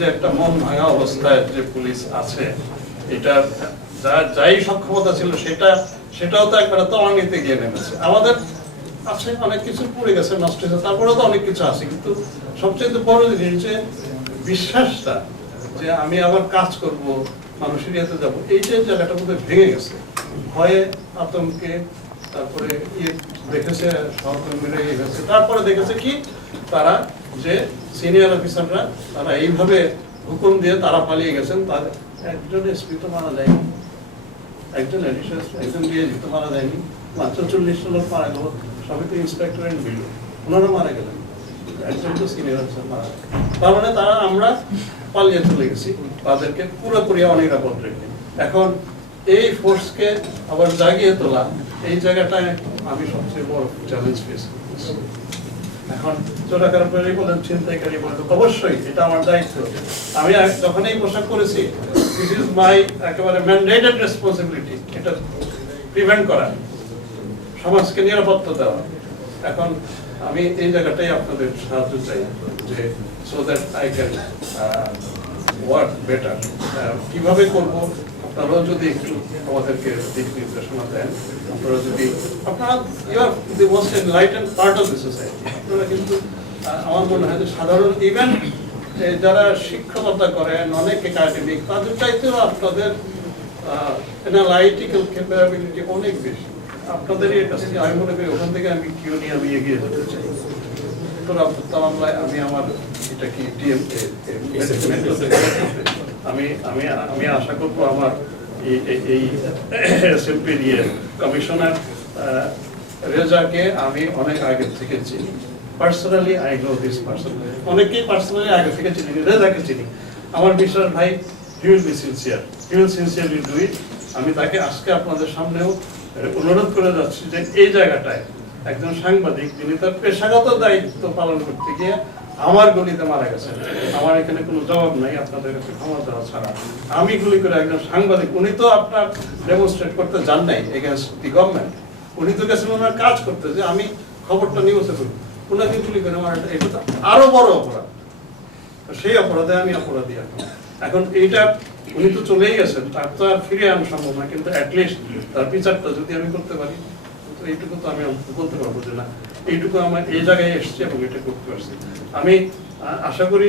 যে একটা মন ভাঙা অবস্থায় যে পুলিশ আছে, এটা যা, যাই সক্ষমতা ছিল সেটা, সেটাও তো একবারে তলানিতে গিয়ে নেমেছে। আমাদের আছে, অনেক কিছু পড়ে গেছে, নষ্ট হয়েছে, তারপরেও তো অনেক কিছু আছে। কিন্তু সবচেয়ে বড় জিনিস যে বিশ্বাসটা, যে আমি আবার কাজ করব, মানুষের ইয়েতে যাব, এই যে জায়গাটা মধ্যে ভেঙে গেছে। ভয়ে আতঙ্কে তারপরে দেখেছে সহকর্মীরা ইয়ে হয়েছে। তারপরে দেখেছে কি? তারা যে সিনিয়র অফিসাররা তারা এইভাবে হুকুম দিয়ে তারা পালিয়ে গেছেন। তাদের একজন এসপি তো মারা যায়নি। একজন একজন ডিএজি তো মারা যায়নি। মাত্র চল্লিশটা লোক মারা গেল। সবই তো ইন্সপেক্টর এন্ড বিলো ওনারা মারা গেলেন। একজন তো সিনিয়র অফিসার মারা। তার মানে তারা আমরা পালিয়ে চলে গেছি। তাদেরকে পুরোপুরি অনিরাপদ রেখে। এখন এই ফোর্সকে আবার জাগিয়ে তোলা, এই জায়গাটায় আমি সবচেয়ে বড় চ্যালেঞ্জ ফেস এখন চোরাকারী বলেন, ছিনতাইকারী বলেন, অবশ্যই এটা আমার দায়িত্ব। আমি যখন এই পোশাক করেছি দিস ইজ মাই একেবারে ম্যান্ডেটেড রেসপন্সিবিলিটি এটা প্রিভেন্ট করা, সমাজকে নিরাপত্তা দেওয়া। এখন আমি এই জায়গাটাই আপনাদের সাহায্য চাই, যে so that I can work better কীভাবে করব? আপনারাও যদি একটু আমাদেরকে দিক নির্দেশনা দেন আপনারা যদি আপনারা you are the most part of কিন্তু আমার মনে হয় যে সাধারণ ইভেন যারা শিক্ষকতা করেন অনেক একাডেমিক তাদের চাইতেও আপনাদের অ্যানালাইটিক্যাল ক্যাপাবিলিটি অনেক বেশি আপনাদের কাছে আমি মনে করি ওখান থেকে আমি কিউ নিয়ে আমি এগিয়ে যেতে চাই আমি আমার এটা কি ডিএম আমি আমি আমি আশা করব আমার এই এসএমপি দিয়ে কমিশনার রেজাকে আমি অনেক আগে থেকে চিনি। Personally I know this person অনেকেই পার্সোনালি আগে থেকে চিনি, রেজাকে চিনি। আমার বিশ্বাস ভাই he will be sincere he will sincerely do it আমি তাকে আজকে আপনাদের সামনেও অনুরোধ করে যাচ্ছি যে এই জায়গাটায় একজন সাংবাদিক যিনি তার পেশাগত দায়িত্ব পালন করতে গিয়ে আমার গলিতে মারা গেছেন। আমার এখানে কোনো জবাব নাই, আপনাদের কাছে ক্ষমা দেওয়া ছাড়া। আমি গুলি করে একজন সাংবাদিক, উনি তো আপনার ডেমনস্ট্রেট করতে যান নাই এগেনস্ট দি গভর্নমেন্ট উনি তো গেছেন ওনার কাজ করতে, যে আমি খবরটা নিউজে করি ওনাকে গুলি করে মারাটা, এটা তো আরও বড় অপরাধ। সেই অপরাধে আমি অপরাধী এখন। এখন এইটা, উনি তো চলেই গেছেন, তার তো আর ফিরে আনা সম্ভব না, কিন্তু অ্যাটলিস্ট তার বিচারটা যদি আমি করতে পারি তো এইটুকু তো আমি বলতে পারব যে না, এইটুকু আমার এই জায়গায় এসছে এবং এটা করতে পারছি। আমি আশা করি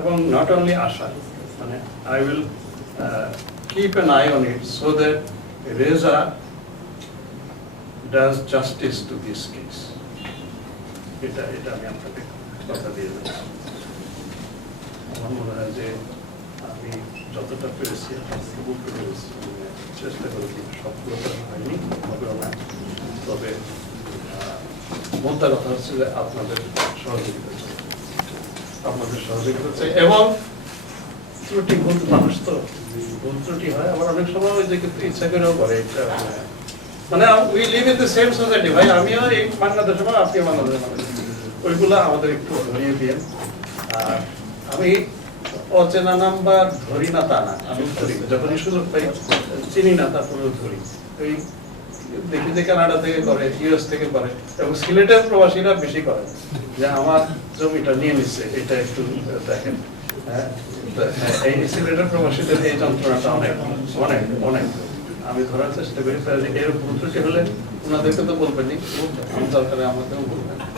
এবং নট অনলি আশা মানে I will keep an eye on it so that Reza does justice to this case এটা এটা আমি আপনাকে কথা দিয়ে যাচ্ছি আমার মনে হয় যে আমি যতটা পেরেছি ততটুকু পেরেছি মানে চেষ্টা করেছি সফলতা হয়নি হবেও না তবে আহ, মোদ্দা কথা হচ্ছে যে আপনাদের সহযোগিতা আপনাদের সহযোগিতা চাই এবং ত্রুটি ভুল মানুষ তো ভুল ত্রুটি হয়, আবার অনেক সময় ওই যে কিন্তু ইচ্ছা করেও করে, এটা মানে- we live in the same society ভাই, আমিও এই বাংলাদেশে বা আপনিও বাংলাদেশে ওইগুলো আমাদের একটু ধরিয়ে দিয়ে আর আমি অচেনা নাম্বার ধরি না তা না, আমি ধরি। যখনই সুযোগ পাই, চিনি না, তারপরেও ধরি। ওই কানাডা থেকে করে ইউএস থেকে করে এবং সিলেটের প্রবাসীরা বেশি করে। যে আমার জমিটা নিয়ে নিচ্ছে এটা একটু দেখেন। হ্যাঁ হ্যাঁ, এই সিলেটের প্রবাসীদের এই যন্ত্রণাটা অনেক অনেক অনেক। আমি ধরার চেষ্টা করি এর ত্রুটি হলে? ওনাদেরকে তো বলবেনি দরকারে আমাকেও বলবেন।